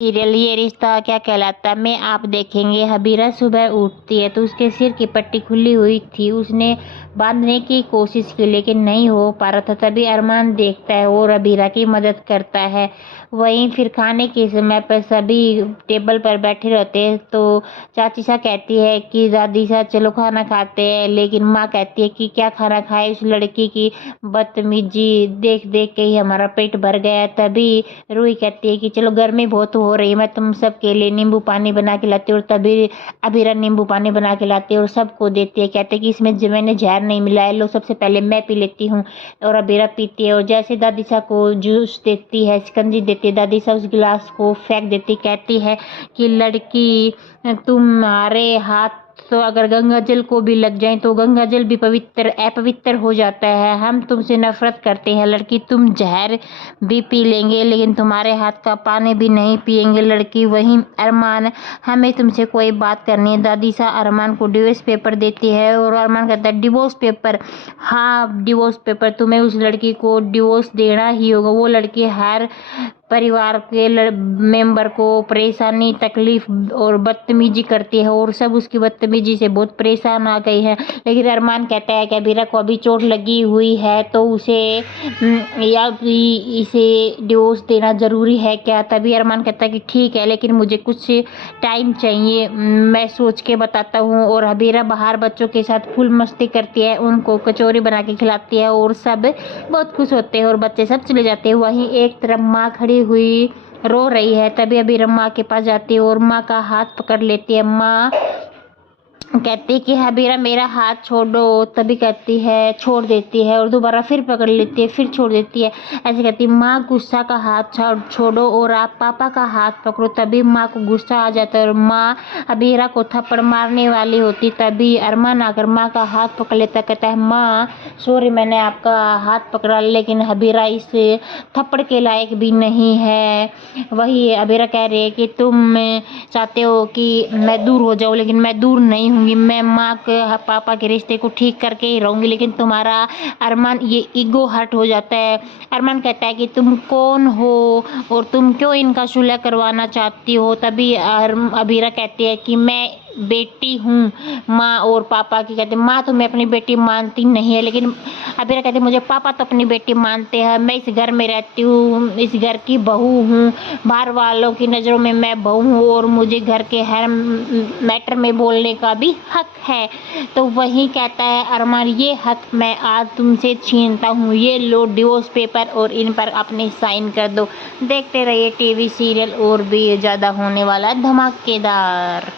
Serial ये रिश्ता क्या कहलाता में आप देखेंगे। हबीरा सुबह उठती है तो उसके सिर की पट्टी खुली हुई थी। उसने बांधने की कोशिश की लेकिन नहीं हो पा रहा था। तभी अरमान देखता है और हबीरा की मदद करता है। वहीं फिर खाने के समय पर सभी टेबल पर बैठे रहते हैं तो चाची सा कहती है कि दादी सा चलो खाना खाते हैं, लेकिन माँ कहती है कि क्या खाना खाए। उस लड़की की बदतमीजी देख देख के ही हमारा पेट भर गया। तभी रूही कहती है कि चलो गर्मी बहुत हो रही है, मैं तुम सबके लिए नींबू पानी बना के लाती हूँ। और तभी अबीरा नींबू पानी बना के लाती है और सबको देती है। कहते हैं कि इसमें मैंने जहर नहीं मिलाया, लो सबसे पहले मैं पी लेती हूँ। और अबीरा पीती है और जैसे दादी सा को जूस देती है, शिकंजी देती है, दादी सा उस गिलास को फेंक देती। कहती है कि लड़की तुम्हारे हाथ तो अगर गंगा जल को भी लग जाए तो गंगा जल भी पवित्र अपवित्र हो जाता है। हम तुमसे नफरत करते हैं लड़की, तुम जहर भी पी लेंगे लेकिन तुम्हारे हाथ का पानी भी नहीं पिएंगे लड़की। वहीं अरमान, हमें तुमसे कोई बात करनी है। दादी सा अरमान को डिवोर्स पेपर देती है और अरमान कहता है डिवोर्स पेपर? हाँ डिवोर्स पेपर, तुम्हें उस लड़की को डिवोर्स देना ही होगा। वो लड़की हर परिवार के मेंबर को परेशानी तकलीफ और बदतमीजी करती है और सब उसकी बदतमीजी से बहुत परेशान आ गई है। लेकिन अरमान कहता है कि अबीरा को अभी चोट लगी हुई है तो उसे या इसे डिवोर्स देना ज़रूरी है क्या। तभी अरमान कहता है कि ठीक है लेकिन मुझे कुछ टाइम चाहिए, मैं सोच के बताता हूँ। और अबीरा बाहर बच्चों के साथ फुल मस्ती करती है, उनको कचौरी बना के खिलाती है और सब बहुत खुश होते हैं और बच्चे सब चले जाते हैं। वहीं एक तरफ माँ खड़ी हुई रो रही है। तभी अबीरा माँ के पास जाती है और माँ का हाथ पकड़ लेती है। माँ कहती है कि हबीरा मेरा हाथ छोड़ो, तभी कहती है छोड़ देती है और दोबारा फिर पकड़ लेती है, फिर छोड़ देती है। ऐसे कहती है माँ गुस्सा का हाथ छोड़ो और आप पापा का हाथ पकड़ो। तभी माँ को गुस्सा आ जाता है और माँ हबीरा को थप्पड़ मारने वाली होती। तभी अरमान आकर माँ का हाथ पकड़ लेता, कहता है माँ सॉरी मैंने आपका हाथ पकड़ा लेकिन हबीरा इस थप्पड़ के लायक भी नहीं है। वही हबीरा कह रही है कि तुम चाहते हो कि मैं दूर हो जाऊँ लेकिन मैं दूर नहीं हूँगी, मैं माँ के पापा के रिश्ते को ठीक करके ही रहूँगी। लेकिन तुम्हारा अरमान ये ईगो हर्ट हो जाता है। अरमान कहता है कि तुम कौन हो और तुम क्यों इनका सुलह करवाना चाहती हो। तभी अबीरा कहती है कि मैं बेटी हूँ माँ और पापा की। कहते माँ तो मैं अपनी बेटी मानती नहीं है, लेकिन अबीरा कहते मुझे पापा तो अपनी बेटी मानते हैं। मैं इस घर में रहती हूँ, इस घर की बहू हूँ, बाहर वालों की नज़रों में मैं बहू हूँ और मुझे घर के हर मैटर में बोलने का भी हक है। तो वही कहता है अरमान ये हक मैं आज तुमसे छीनता हूँ, ये लो डिवोर्स पेपर और इन पर अपने साइन कर दो। देखते रहिए टीवी सीरियल और भी ज़्यादा होने वाला है धमाकेदार।